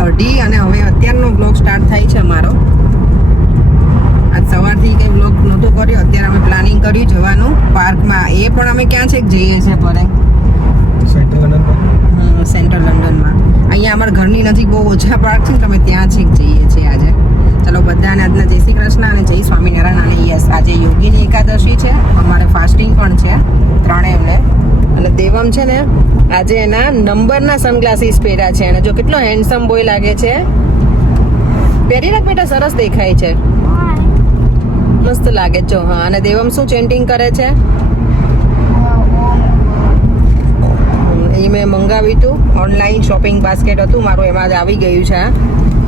10:30 અને હવે અત્યારનો બ્લોગ સ્ટાર્ટ થાય છે અમારો. આજ સવારથી કંઈ બ્લોગ નહોતો કર્યો. અત્યારે અમે પ્લાનિંગ કર્યું જવાનું પાર્કમાં. એ પણ અમે ક્યાં છે જઈએ છીએ પરે સેન્ટ્રલ લંડનમાં. અહીંયા અમારા ઘરની નજીક બહુ ઓછા પાર્ક છે ને તમે ત્યાં છેક જઈએ છીએ આજે. ચલો બધાને આજના જય શ્રી કૃષ્ણ અને જય સ્વામિનારાયણ. અને યસ આજે યોગીની એકાદશી છે. અમારે ફાસ્ટિંગ પણ છે ત્રણેયને. અને દેવમ છે ને આજે એના નંબરના સનગ્લાસીસ પહેર્યા છે. અને જો કેટલો હેન્ડસમ બોય લાગે છે. પહેરી રાખ બેટા, સરસ દેખાય છે, મસ્ત લાગે છે. હા, અને દેવમ શું ચેન્ટિંગ કરે છે? એ મેં મંગાવ્યું હતું ઓનલાઈન, શોપિંગ બાસ્કેટ હતું મારું, એમાં જ આવી ગયું છે.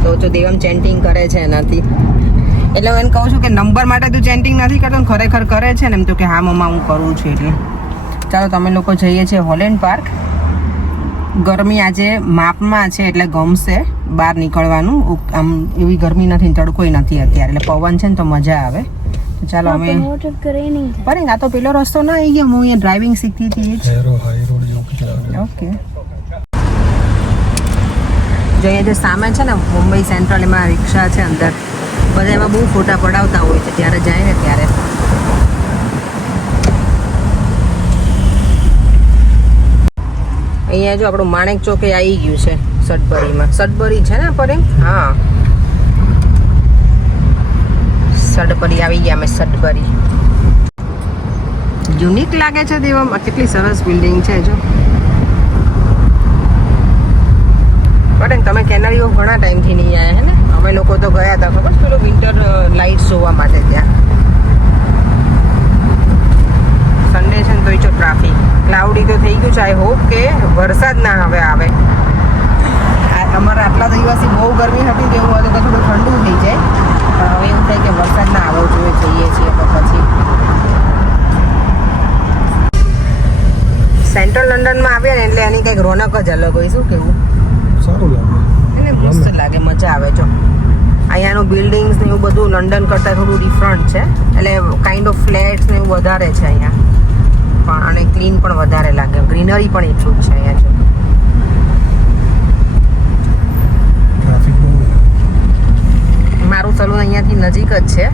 તો જો દેવમ ચેન્ટિંગ કરે છે એનાથી. એટલે હું એને કહું છું કે નંબર માટે તું ચેન્ટિંગ નથી કરતો, ખરેખર કરે છે ને? એમ તો કે હા મમ્મા હું કરું છું. એટલે ચાલો તમે લોકો જઈએ છીએ હોલેન્ડ પાર્ક. ગરમી આજે માપમાં છે એટલે ગમશે બહાર નીકળવાનું. આમ એવી ગરમી નથી, તડકોય નથી અત્યારે, એટલે પવન છે ને તો મજા આવે. તો ચાલો અમે પર આ તો પેલો રસ્તો ના આવી ગયો. હું અહીંયા ડ્રાઇવિંગ શીખતી હતી એ જ. ઓકે, જોઈએ જે સામે છે ને મુંબઈ સેન્ટ્રલ, એમાં રિક્ષા છે અંદર. બધા એમાં બહુ ફોટા પડાવતા હોય છે ત્યારે જાય ને ત્યારે. અહીંયા જો આપણું માણેક ચોકે આવી ગયું છે સડબરીમાં. સડબરી છે ને પર? હા, સડબરી આવી ગયા અમે. સડબરી યુનિક લાગે છે દેવમ. કેટલી સરસ બિલ્ડિંગ છે જો. બટ તમે કેનરી ઓફ ઘણા ટાઈમથી નહીં આવ્યા હે ને? અમે લોકો તો ગયા હતા ખબર પેલો વિન્ટર લાઇટ્સ જોવા માટે ત્યાં. સન્ડે છે ને તો જો ટ્રાફિક ક્લાઉડી તો થઈ ગયું છે. આઈ હોપ કે વરસાદ ના હવે આવે. અમારા આટલા દિવસથી બહુ ગરમી હતી, તેવું હતું કે થોડું ઠંડુ થઈ જાય. પણ હવે એવું થાય કે વરસાદ ના આવવો જોઈએ. જઈએ છીએ તો પછી સેન્ટ્રલ લંડનમાં આવ્યા ને એટલે એની કંઈક રોનક જ અલગ હોય. શું કેવું? સારું લાગે, એને મસ્ત લાગે, મજા આવે. જો અહીંયાનું બિલ્ડિંગ્સ ને એવું બધું લંડન કરતાં થોડું ડિફરન્ટ છે. એટલે કાઇન્ડ ઓફ ફ્લેટ્સ ને એવું વધારે છે અહીંયા પણ, અને ક્લીન પણ વધારે લાગે. ગ્રીનરી પણ એટલું જ છે અહીંયા. જો ટ્રાફિક બહુ. મારું સલૂન અહીંયાથી નજીક જ છે.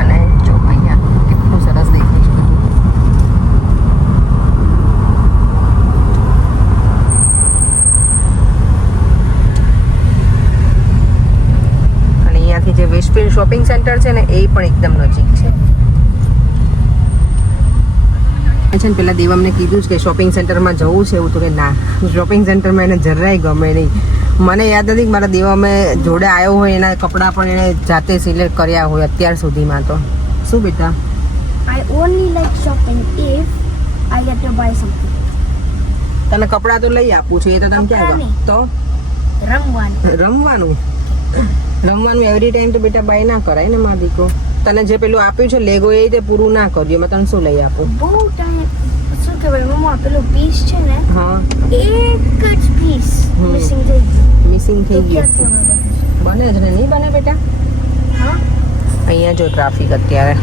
અને જો અહીંયા કેટલું સરસ દેખાય છે બધું. અને અહીંયાથી જે વેસ્ટફિલ્ડ શોપિંગ સેન્ટર છે ને એ પણ એકદમ નજીક છે. છે ને પેલા દેવમને કીધું જ કે શોપિંગ સેન્ટરમાં જવું છે એવું, તો કે ના, શોપિંગ સેન્ટરમાં એને જરાય ગમે નહીં. મને યાદ નથી કે મારા દેવમે જોડે આવ્યો હોય એના કપડાં પણ એણે જાતે સિલેક્ટ કર્યા હોય અત્યાર સુધીમાં. તો શું બેટા? I only like shopping if I get to buy something. તને કપડાં તો લઈ આપું છું, એ તો તને ક્યાં ગમે? તો રમવાનું એવરી ટાઈમ તો બેટા બાય ના કરાય ને મારા દીકરો. તને જે પેલું આપ્યું છે લેગો એ તે પૂરું ના કર્યું, એમાં તને શું લઈ આપું? બહુ ટાઈમ શું કહેવાય મમ્મા, પેલું પીસ છે ને, હા, એક જ પીસ મિસિંગ થઈ ગયું. બને જ ને? નહીં બને બેટા. હા, અહીંયા જો ટ્રાફિક અત્યારે.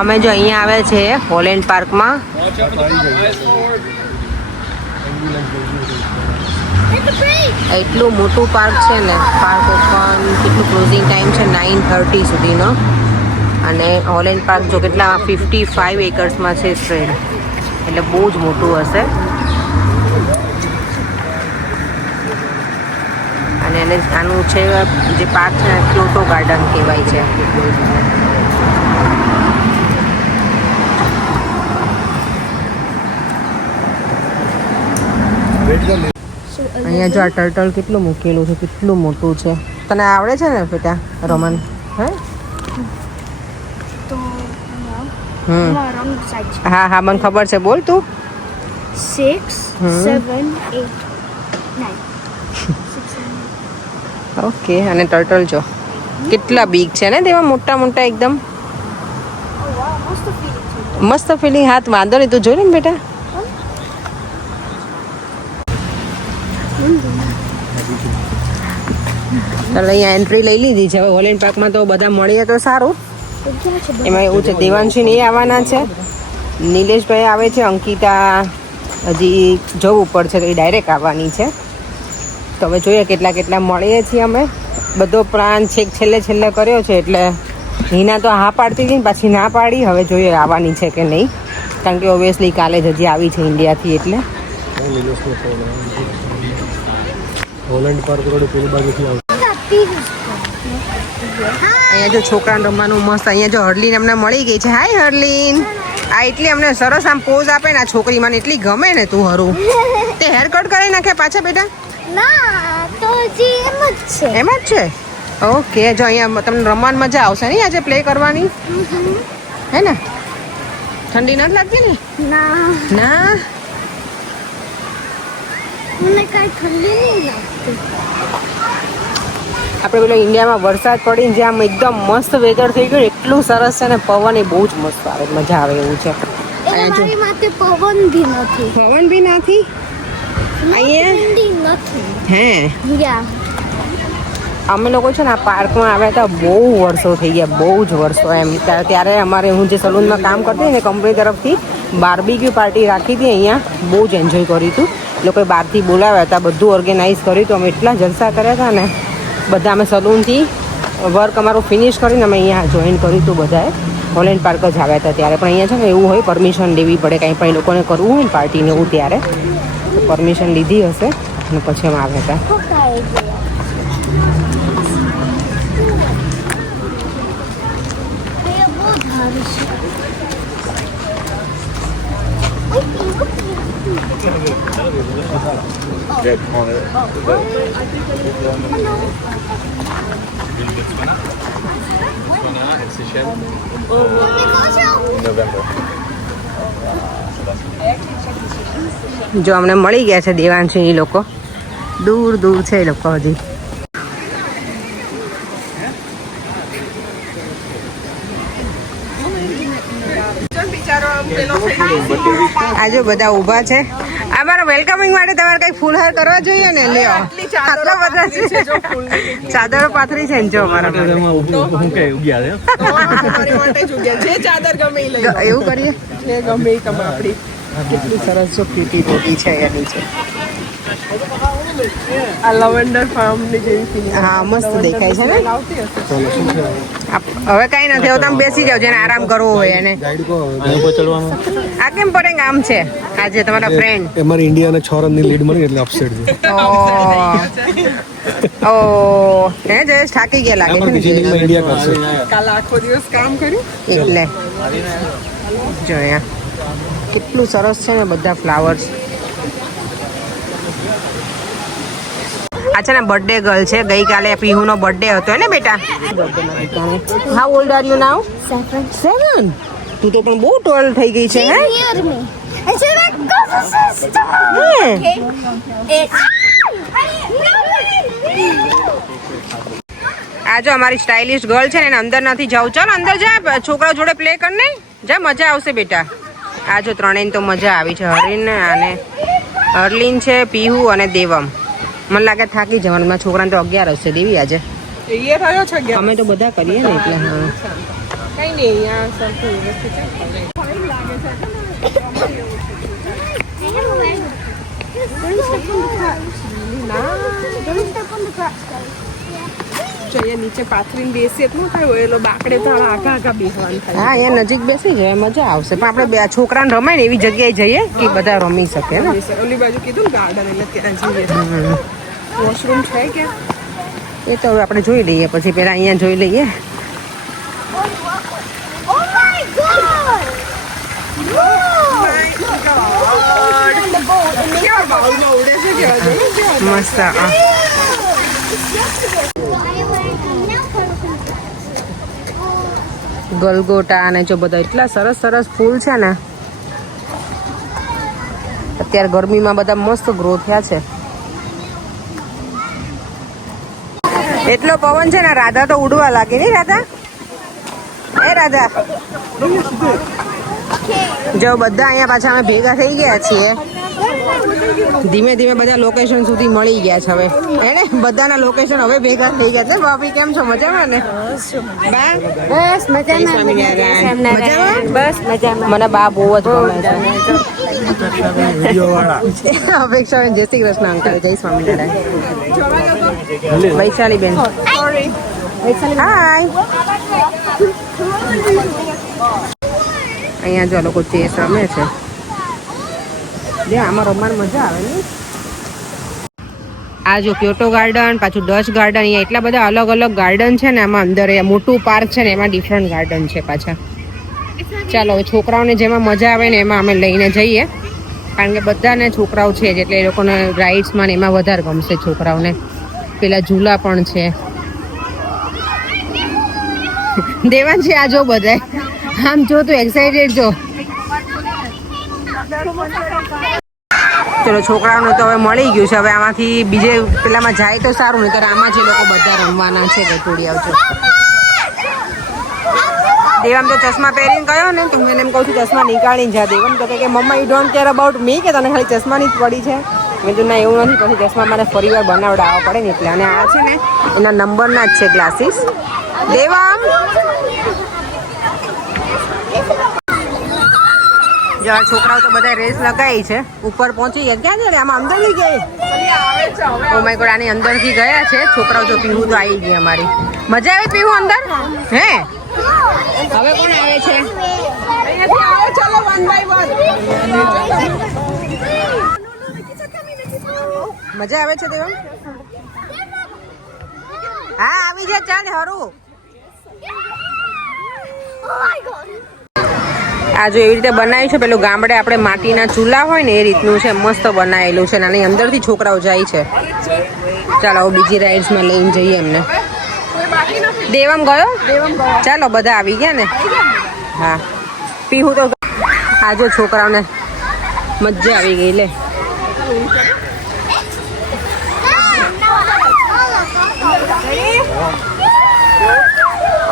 અમે જો અહીંયા આવે છે હોલેન્ડ પાર્કમાં. એટલું મોટું પાર્ક છે ને. પાર્ક ઓપન કેટલું ક્લોઝિંગ ટાઈમ છે 9:30 સુધીનો. અને હોલેન્ડ પાર્ક જો કેટલા 55 એકર્સમાં છે સ્પ્રેડ, એટલે બહુ જ મોટું હશે. અને એને આનું છે જે પાર્ક છે ને ક્યોટો ગાર્ડન કહેવાય છે. અહીંયા જો આ ટર્ટલ કેટલું મૂકેલું છે, કેટલું મોટું છે. તને આવડે છે ને બેટા રમન? હે તો હા હા મને ખબર છે, બોલ તું. 6 7 8 9. ઓકે. અને ટર્ટલ જો કેટલા બિગ છે ને, તેવા મોટા મોટા એકદમ. મસ્ત ફિલિંગ. હાથ વાંધો નહીં, તું જોઈ ને બેટા. ચાલો અહીંયા એન્ટ્રી લઈ લીધી છે. હવે હોલેન્ડ પાર્કમાં તો બધા મળીએ તો સારું. એમાં એવું છે, દેવાંશી નહીં આવવાના છે, નિલેશભાઈ આવે છે, અંકિતા હજી જવું પડશે તો એ ડાયરેક્ટ આવવાની છે. તો હવે જોઈએ કેટલા મળીએ છીએ અમે. બધો પ્લાન છેક છેલ્લે કર્યો છે. એટલે હિના તો હા પાડતી હતી ને પાછી ના પાડી. હવે જોઈએ આવવાની છે કે નહીં, કારણ કે ઓબ્વિયસલી કાલે જ હજી આવી છે ઇન્ડિયાથી. એટલે હોલેન્ડ પાર્ક રોડ પેલી બાજુથી આવે. અહીંયા જો છોકરાને રમવાનું મસ્ત. અહીંયા જો હરલીન અમને મળી ગઈ છે. હાય હરલીન. આ એટલી અમને સરસ આમ પોઝ આપે ને આ છોકરી, મને એટલી ગમે ને. તું હરું તે હેર કટ કરી નાખે પાછા બેટા? ના, તો હજી એમ જ છે. એમ જ છે. ઓકે. જો અહીંયા તમને રમવાની મજા આવશે નહીં આજે પ્લે કરવાની, હે ને? ઠંડી નથી લાગતી ને? ના, ના, મને કાંઈ ઠંડી નહીં લાગતી. આપણે પેલો ઇન્ડિયામાં વરસાદ પડીને જે આમ એકદમ મસ્ત વેધર થઈ ગયું, એટલું સરસ છે ને. પવન એ બહુ જ મસ્ત આવે, મજા આવે એવું છે. એટલે મારી માથે પવન બી નથી. પવન બી નથી અહીંયા. ઠંડી નથી. હે, યા અમે લોકો છે ને આ પાર્કમાં આવ્યા હતા બહુ વર્ષો થઈ ગયા, બહુ જ વર્ષો એમ. ત્યારે અમારે હું જે સલૂનમાં કામ કરતી હતી ને કંપની તરફથી બાર્બીક્યુ પાર્ટી રાખી હતી અહીંયા. બહુ જ એન્જોય કર્યું હતું. લોકોએ બહારથી બોલાવ્યા હતા, બધું ઓર્ગેનાઇઝ કર્યું હતું. અમે એટલા જલસા કર્યા હતા ને બધા. અમે સલૂનથી વર્ક અમારું ફિનિશ કરીને અમે અહીંયા જોઈન કર્યું હતું બધાએ. હોલેન્ડ પાર્ક જ આવ્યા હતા ત્યારે. પણ અહીંયા છે ને એવું હોય પરમિશન લેવી પડે, કાંઈ પણ એ લોકોને કરવું હોય ને પાર્ટીને એવું ત્યારે પરમિશન લીધી હશે અને પછી અમે આવ્યા હતા. ઠોકાઈ ગયા. અહીંયા બહુ ધારું છે. જો અમને મળી ગયા છે દેવાંશી એ લોકો. દૂર છે એ લોકો હજી. આજે બધા ઊભા છે. અમારા વેલકમિંગ માટે તમારે કઈ ફૂલહાર કરવા જોઈએ ને. લ્યો આટલા બધા છે. ચાદરો પાથરી છે ને જો અમારા માટે. એવું કરીએ ગમે તમે આપણી. કેટલી સરસ જો પીટી રોટી છે અહીંયા નીચે. આ લવેન્ડર ફાર્મ ની જેવી ફીલિંગ. હા મસ્ત દેખાય છે ને. હવે કઈ નથી, હવે તમે બેસી જાવ જેને આરામ કરવો હોય એને. ગાઈડ કો હવે ચડવાનું. આ કેમ પડે આમ છે આજે તમારા ફ્રેન્ડ? અમારી ઇન્ડિયાના 6 રનની લીડ મળી એટલે અપસેટ છે. ઓ હે જયેશ થાકી ગયા લાગે છે ને જીનિંગમાં ઇન્ડિયા કરશે. કાલે આખો દિવસ કામ કર્યું. એટલે જો અહીંયા કેટલું સરસ છે ને બધા ફ્લાવર્સ. આ છે ને બર્થડે ગર્લ છે. ગઈકાલે પીહુનો બર્થડે હતો ને બેટા. હાઉ ઓલ્ડ આર યુ નાઉ? 7. તું તો પણ બહુ ટોલ થઈ ગઈ છે. હે Near me. I said, I got the sister. હે? આ જો અમારી સ્ટાઇલિશ ગર્લ છે ને એને અંદર નથી જવું. ચાલ અંદર જા, છોકરા જોડે પ્લે કર ને. જા, મજા આવશે બેટા. આ જો ત્રણેય તો મજા આવી છે. હરીન અને હરલીન છે, પીહુ અને દેવમ. મને લાગે થાકી જવાનું. મારા છોકરાને તો 11 હશે દેવી આજે. એ થયો છે કે અમે તો બધા કરીએ ને એટલે. હા કઈ નહીં, અહીંયા સરખું વ્યવસ્થિત છે. જો અહીંયા નીચે પાથરીને બેસીએ તો ન થાય, એલો બાકડે તો આઘા બેસવાનું થાય. હા અહીંયા નજીક બેસી જાય મજા આવશે. પણ આપણે બે છોકરાને રમાય ને એવી જગ્યાએ જઈએ કે બધા રમી શકે ને. ઓલી બાજુ કીધું ને ગાર્ડન, એટલે ત્યાં જઈએ. વોશરૂમ છે કે એ તો હવે આપણે જોઈ લઈએ પછી. પહેલા અહીંયા જોઈ લઈએ. Oh my god! કેવા બાઉલમાં ઉડે છે કેવા જોયું કેવા. મસ્ત. હા ગલગોટા અને જો બધા એટલા સરસ સરસ ફૂલ છે ને. અત્યારે ગરમીમાં બધા મસ્ત ગ્રો થયા છે. એટલો પવન છે ને રાધા તો ઉડવા લાગી. નહીં રાધા? એ રાધા જો બધા અહીંયા પાછા અમે ભેગા થઈ ગયા છીએ. ધીમે ધીમે બધા લોકેશન સુધી મળી ગયા છે હવે. એને બધાના લોકેશન હવે ભેગા થઈ ગયા છે. ભાભી કેમ છો? મજામાં ને? બા બસ મજામાં. બસ મજામાં. મને બા બહુ જ ગમે છે. વિડીયોવાળા. અપેક્ષા જય શ્રી કૃષ્ણ અંકલ. જય સ્વામિનારાયણ. વૈશાલી બેન હાય. અહીંયા જો લોકો ચેસ રમે છે. જે આમાં રમવાની મજા આવે ને. આ જો ક્યોટો ગાર્ડન, પાછું ડચ ગાર્ડન, અહીંયા એટલા બધા અલગ અલગ ગાર્ડન છે ને. આમાં અંદર મોટું પાર્ક છે ને, એમાં ડિફરન્ટ ગાર્ડન છે પાછા. ચાલો હવે છોકરાઓને જેમાં મજા આવે ને એમાં અમે લઈને જઈએ, કારણ કે બધાને છોકરાઓ છે એટલે એ લોકોને રાઇડ્સમાં ને એમાં વધારે ગમશે છોકરાઓને. પેલા ઝૂલા પણ છે. દેવાન છે આ જો બધાય આમ જો તું એક્સાઇટેડ જો. ચલો છોકરાઓને તો હવે મળી ગયું છે. હવે આમાંથી બીજે પેલામાં જાય તો સારું, નહીં આમાં જે લોકો બધા રમવાના છે ગટોડી આવજો. દેવામ તો ચશ્મા પહેરીને ગયો ને તો હું એને એમ કહું છું ચશ્મા નીકાળીને જા. દેવામ તો કે mamma you don't care about me, કે તને ખાલી ચશ્માની જ પડી છે. મેં તો ના એવું નથી, પછી ચશ્મા મારે ફરી વાર બનાવડાવવા પડે ને એટલે. અને આ છે ને એના નંબરના જ છે ગ્લાસીસ. દેવામ જો છોકરાઓ તો બધા રેસ લગાવી છે. ઉપર પહોંચી ગયા. ક્યાં છે આમાં અંદર ની ગઈ? ઓ માય ગોડ, આની અંદર થી ગયા છે છોકરાઓ. જો પીવું તો આવી ગઈ અમારી. મજા આવી પીવું અંદર? હે હવે કોણ આવે છે? મજા આવે છે દેવા? હા આવી જાય. ચાલ હરું. આ જો એવી રીતે બનાવ્યું છે. પેલું ગામડે આપણે માટીના ચૂલા હોય ને એ રીતનું છે. મસ્ત બનાવેલું છે. આની અંદરથી છોકરાઓ જાય છે. ચાલો હવે બીજી રાઇડ્સમાં લઈને જઈએ એમને. દેવમ ગયો? ચાલો બધા આવી ગયા ને? હા પીવું તો. આ જો છોકરાઓને મજા આવી ગઈ. લે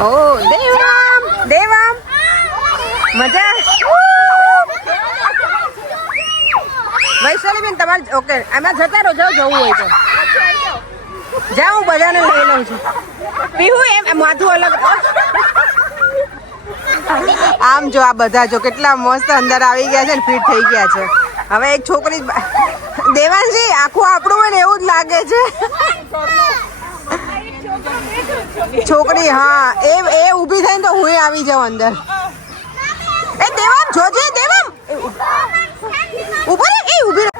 ઓ દેવમ દેવમ મજા. વૈશાલી બેન તમારે ઓકે આમાં જતા રહો. જાઓ જવું હોય તો જાઓ. હું બધાને લઈ લઉં છું. પીવું એમ માથું અલગ. આમ જો આ બધા જો કેટલા મસ્ત અંદર આવી ગયા છે ને, ફિટ થઈ ગયા છે. હવે એક છોકરી દેવાનજી આખું આપણું હોય ને એવું જ લાગે છે. છોકરી હા એ ઊભી થઈને તો હું આવી જાઉં અંદર. એ દેવામ જોજે. દેવામ ઉભો રે. એ ઊભી રહે.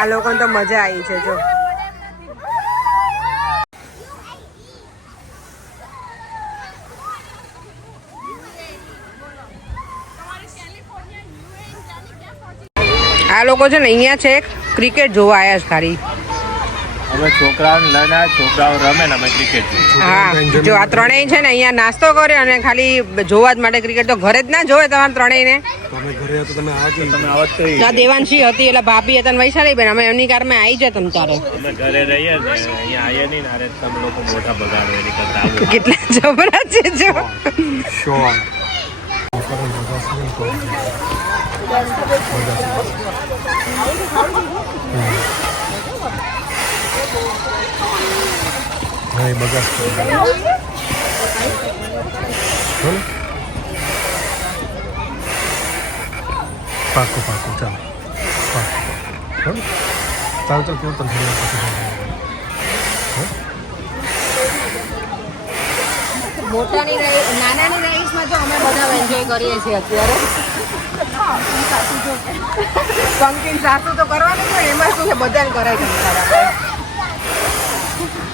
આ લોકોને તો મજા આવી છે. જો આ લોકો છે ને અહીંયા છે ક્રિકેટ જોવા આવ્યા છે ખાલી. અમે છોકરાઓને લઈને છોકરાઓ રમે ને અમે ક્રિકેટ. હા જો આ ત્રણેય છે ને અહીંયા નાસ્તો કરે અને ખાલી જોવા જ માટે. ક્રિકેટ તો ઘરે જ ના જોવે તમારે ત્રણેયને. તમે ઘરે હતા તમે આવત કરી. આ દેવાંશી હતી એટલે ભાભી હતા ને વૈશાલી બેન. અમે એમની કારમાં આવી જાય તમ તારે. અમે ઘરે રહીએ ને અહીંયા આવીએ નહીં ને. અરે તમે લોકો મોટા બગાડો એની કરતા કેટલા જબરા છે જો. શોર હા બગાસ પાકો પાકો ચાલો પાકો ચાલ ચાલ કેવું તને મોટાની નાનાની રાઈડ્સમાં જો અમે બધા એન્જોય કરીએ છીએ અત્યારે. પંકિન સાસુ તો કરવાનું છે એમાં શું છે બધાને કરાય છે.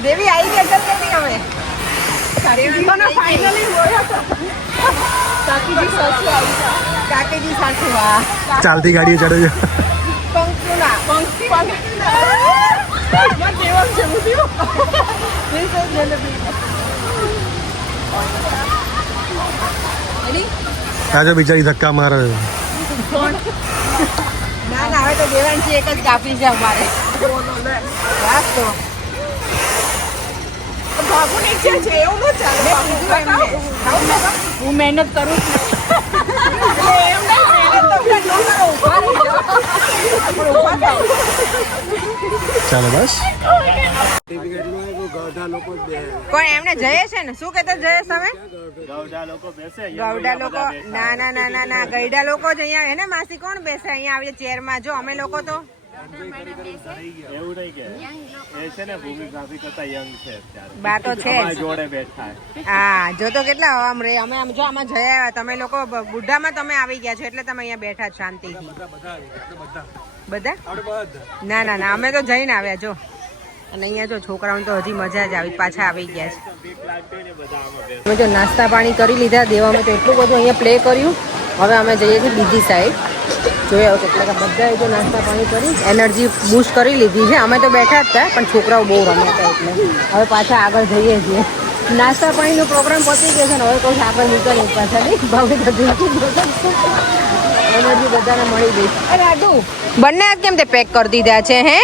દેવી આવી ગયા ચાલ દેવી અમે. કાકીજી સાસુ વાહ. ચાલતી ગાડીએ ચડે છે. પંકુના આજે બિચારી ધક્કા મારે. ના ના હવે તો દેવાંશી એક જ કાપી છે અમારે. બસ તો બાબુ નીચે છે એવું ન ચાલે હું મહેનત કરું છું એમ નહીં મહેનત તો ન કરો ઊભા રહી જાઓ આપણે ઊભા થાઓ ચાલો બસ કોણ એમને જયેશ છે ને શું કહેતો જયેશ હવે ગૌડા લોકો બેસે ગૌડા લોકો ના ના ના ના ના ગઈડા લોકો જ અહીંયા હે ને માસી કોણ બેસે અહીંયા આવી ચેરમાં જો અમે લોકો તો એવું નહીં કે એ છે ને ભૂમિ ભાભી કરતા યંગ છે અત્યારે બા તો છે અમારી જોડે બેઠા હા જો તો કેટલા આમ રે અમે આમ જો આમાં જયા તમે લોકો બુઢામાં તમે આવી ગયા છો એટલે તમે અહીંયા બેઠા છો શાંતિથી બધા ના ના ના અમે તો જઈને આવ્યા જો અને અહીંયા જો છોકરાઓને તો હજી મજા જ આવી પાછા આવી ગયા છે બીક લાગતી હોય ને બધા આમાં બેસે અમે જો નાસ્તા પાણી કરી લીધા દેવા અમે તો એટલું બધું અહીંયા પ્લે કર્યું હવે અમે જઈએ છીએ બીજી સાઈડ જોયા એટલે કે બધાએ જો નાસ્તા પાણી કરી એનર્જી બૂસ્ટ કરી લીધી છે અમે તો બેઠા જ હતા પણ છોકરાઓ બહુ રમ્યા હતા એટલે હવે પાછા આગળ જઈએ છીએ નાસ્તા પાણીનો પ્રોગ્રામ પતી ગયો છે ને હવે કોઈ આગળ નીકળીએ પાછા નહીં ભાવે બધું એનર્જી બધાને મળી ગઈ અરે આદુ બંને આ કેમ તે પેક કરી દીધા છે હે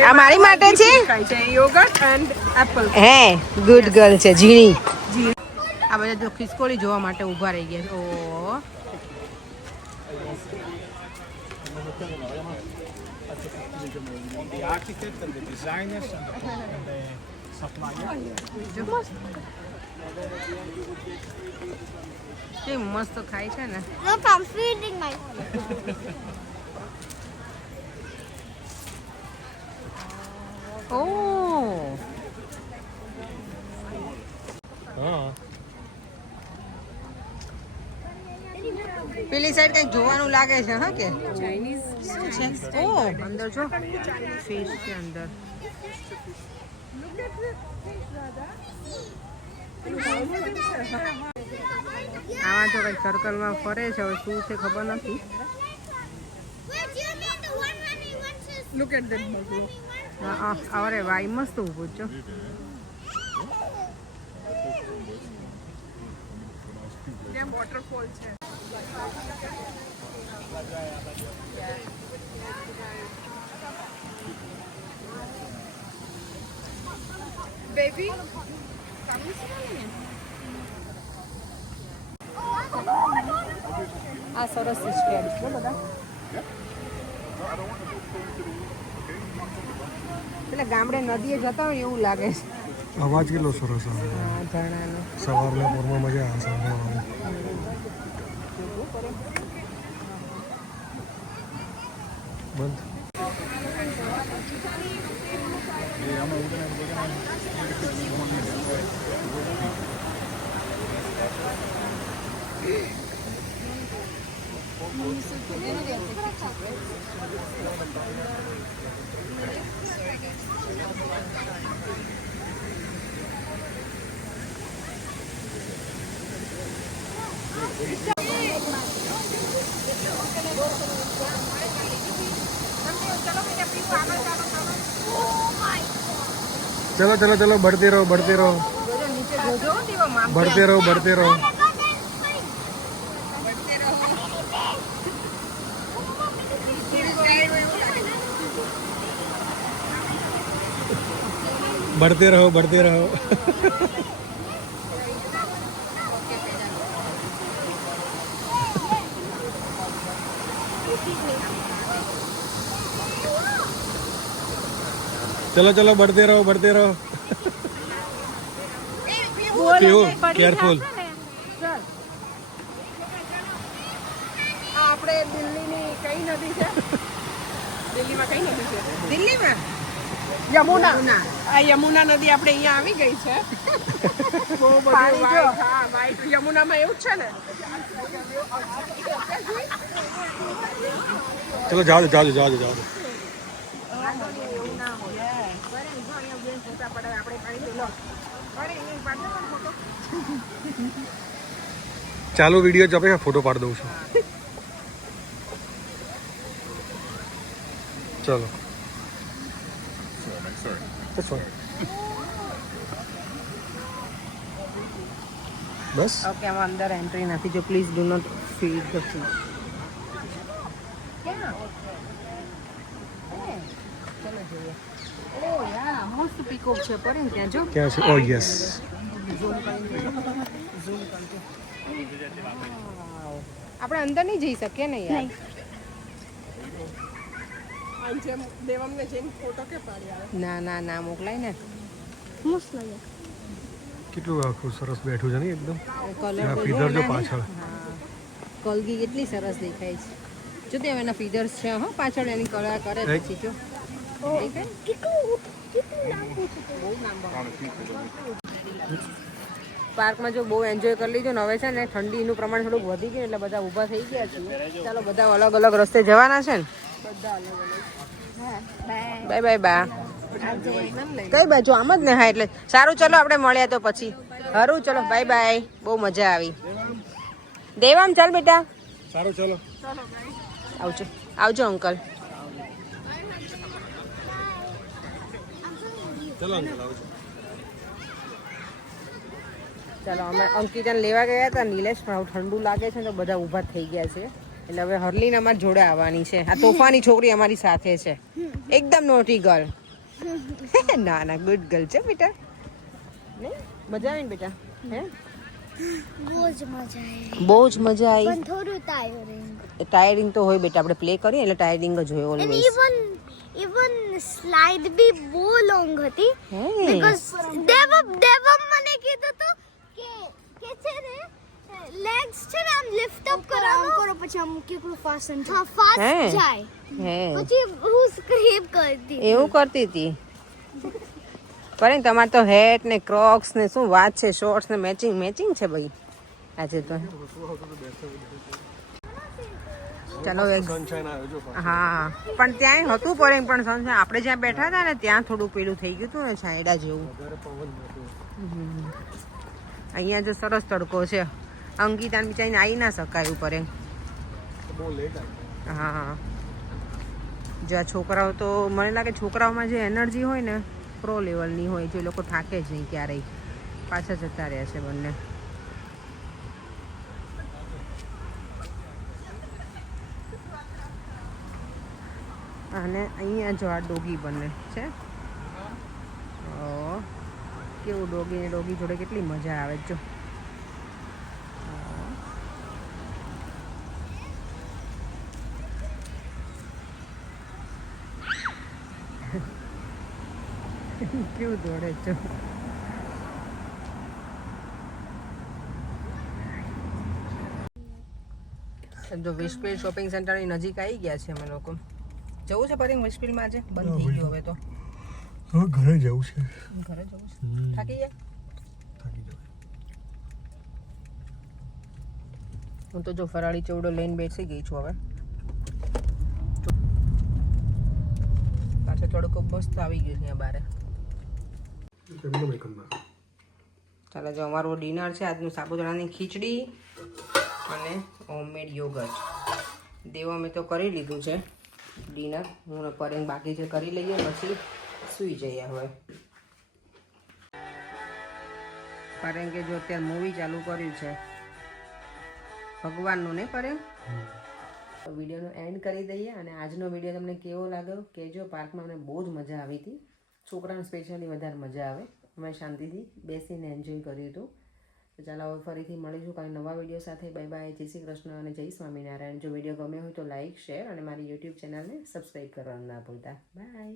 આ મારી માટે છે યોગર્ટ એન્ડ એપલ હે ગુડ ગર્લ છે ઝીણી આ બધા જો ખિસકોલી જોવા માટે ઊભા રહી ગયા છે ઓ The architect and the designers and the supplier. કે મસ્ત ખાય છે ને Look, I'm feeding my. ઓ હા પેલી સાઈડ કઈ જોવાનું લાગે છે હા કે શું છે ઓ અંદર જો ફિશ છે અંદર આમાં જો કઈ સર્કલમાં ફરે છે હવે શું છે ખબર નથી લુક એટ ધેટ બગલો અરે વાય મસ્ત ઊભું છો ત્યાં વોટરફોલ છે બેબી આ સરસ સ્ટેડ છે બધા એટલે ગામડે નદીએ જતા હોય એવું લાગે છે અવાજ કેટલો સરસ આવે હા ઝરણાનો સવારના પોરમાં મજા આવે સાંભળવાની બંધ चलो चलो चलो बढ़ते रहो बढ़ते रहो बढ़ते रहो बढ़ते रहो बढ़ते रहो बढ़ते रहो चलो चलो बढ़ते रहो बढ़ते रहो केयरफुल આપણે દિલ્હીની કઈ નદી છે દિલ્હીમાં કઈ નદી છે દિલ્હીમાં યમુના આ યમુના નદી આપણે અહીંયા આવી ગઈ છે બહુ બધું પાણી જો. white, હા white. યમુનામાં એવું જ છે ને चलो जाओ जाओ जाओ जाओ ચાલો વિડીયો જ આપણે ફોટો પાડી દઉં છું ચલો That's fine. બસ ઓકે આમાં અંદર એન્ટ્રી નથી જો please do not feed the fish ચલો જોઈએ ઓ યા મસ્ત પીકોક છે પરે ત્યાં જો ક્યાં છે? ઓ યસ. આપણે અંદર નહીં જઈ શકીએ ને યાર આમ જેમ દેવમને જઈને ફોટો કે પાડી આવે. ના ના ના મોકલાય ને મસ્ત લાગે. કેટલું આખું સરસ બેઠું છે ને એકદમ. કલર આ તો ફીદર જો જો પાછળ. કલગી કેટલી સરસ દેખાય છે જો તે એના ફીદર્સ છે હા પાછળ એની કળા કરે એક. પછી જો દેખાય? કેટલું લાંબુ છે તે. બહુ લાંબા પાર્કમાં જો બહુ એન્જોય કરી લીધું ને હવે છે ને ઠંડીનું પ્રમાણ થોડુંક વધી ગયું એટલે બધા ઊભા થઈ ગયા છે ચાલો બધા અલગ અલગ રસ્તે જવાના છે ને બાય બાય બા કઈ બાજુ આમ જ ને હા એટલે સારું ચલો આપણે મળ્યા તો પછી સારું ચલો બાય બાય બહુ મજા આવી દેવામ ચાલ બેટા સારું ચલો. આવજો આવજો અંકલ ચલો અંકલ આવજો. ચાલો અમે અંકિતાને લેવા ગયા હતા નિલેશ પણ હવે ઠંડુ લાગે છે ને તો બધા ઊભા થઈ ગયા છે એટલે હવે હરલીન અમારી જોડે આવવાની છે આ તોફાની છોકરી અમારી સાથે છે એકદમ નોટી ગર્લ ના ના ગુડ ગર્લ છે બેટા નહીં મજા આવી ને બેટા હે બહુ જ મજા આવી. બહુ જ મજા આવી પણ થોડું ટાયરિંગ. ટાયરિંગ તો હોય બેટા આપણે પ્લે કરીએ એટલે ટાયરિંગ જ હોય And ઓલવેઝ even slide બી બહુ લોંગ હતી. Because દેવમ મને કીધું હતું કે છે ને લેગ્સ છે ને આમ લિફ્ટ અપ કરો પછી આમ કેટલું ફાસ્ટ હા હે? ફાસ્ટ જાય હે પછી હું સ્ક્રેપ કરતી એવું કરતી હતી પણ તમારે તો હેટ ને ક્રોક્સ ને શું વાત છે શોર્ટ્સ ને મેચિંગ મેચિંગ છે ભાઈ આજે તો ચાલો સનશાઇન આવ્યો જો પાછળ. હા પણ ત્યાંય હતું પણ સંસાર આપણે જ્યાં બેઠા હતા ને ત્યાં થોડું પેલું થઈ ગયું હતું ને છાંયડા જેવું વધારે પવન નહોતો. અહીંયા જો સરસ તડકો છે અંકિતાને બિચારીને આવી ના શકાય ઉપર એમ બહુ લેટ આવ્યો. હા જો આ છોકરાઓ તો મને લાગે છોકરાઓમાં જે એનર્જી હોય ને પ્રો લેવલની હોય જે લોકો થાકે જ નહીં ક્યારેય પાછા જતા રહ્યા છે બંને અને અહીંયા જો આ ડોગી બંને છે કેવું ડોગી ને ડોગી જોડે કેટલી મજા આવે જો કેવું દોડે છે જો વિશપીલ શોપિંગ સેન્ટરની નજીક આવી ગયા છે અમે લોકો જવું છે પરી વિશપીલમાં આજે બંધ થઈ ગયું હવે તો હવે ઘરે જવું છે. ઘરે જવું છે થાકી ગયા થાકી જવાય. હું તો જો ફરાળી ચેવડો લઈને બેસી ગઈ છું હવે પાછળ થોડુંક મસ્ત આવી ગયું છે બારે કેમનો એકમ ના ચાલો જો અમારું ડિનર છે આજનું સાબુદાણાની ખીચડી અને હોમમેડ યોગર્ટ દેવો અમે તો કરી લીધું છે ડિનર હું પરેન બાકી છે કરી લઈએ પછી સૂઈ જઈએ હવે પરેન કે જો અત્યારે મૂવી ચાલુ કર્યું છે ભગવાનનું નહીં પરેન વિડીયોનો એન્ડ કરી દઈએ અને આજનો વિડીયો તમને કેવો લાગ્યો કહેજો પાર્કમાં અમને બહુ જ મજા આવી હતી છોકરાને સ્પેશિયલી વધારે મજા આવે અમે શાંતિથી બેસીને એન્જોય કર્યું હતું તો ચાલો હવે ફરીથી મળીશું કાંઈ નવા વિડીયો સાથે બાય બાય જય શ્રી કૃષ્ણ અને જય સ્વામિનારાયણ જો વિડીયો ગમ્યો હોય તો લાઇક શેર અને મારી યુટ્યુબ ચેનલને સબસ્ક્રાઈબ કરવાનું ના ભૂલતા બાય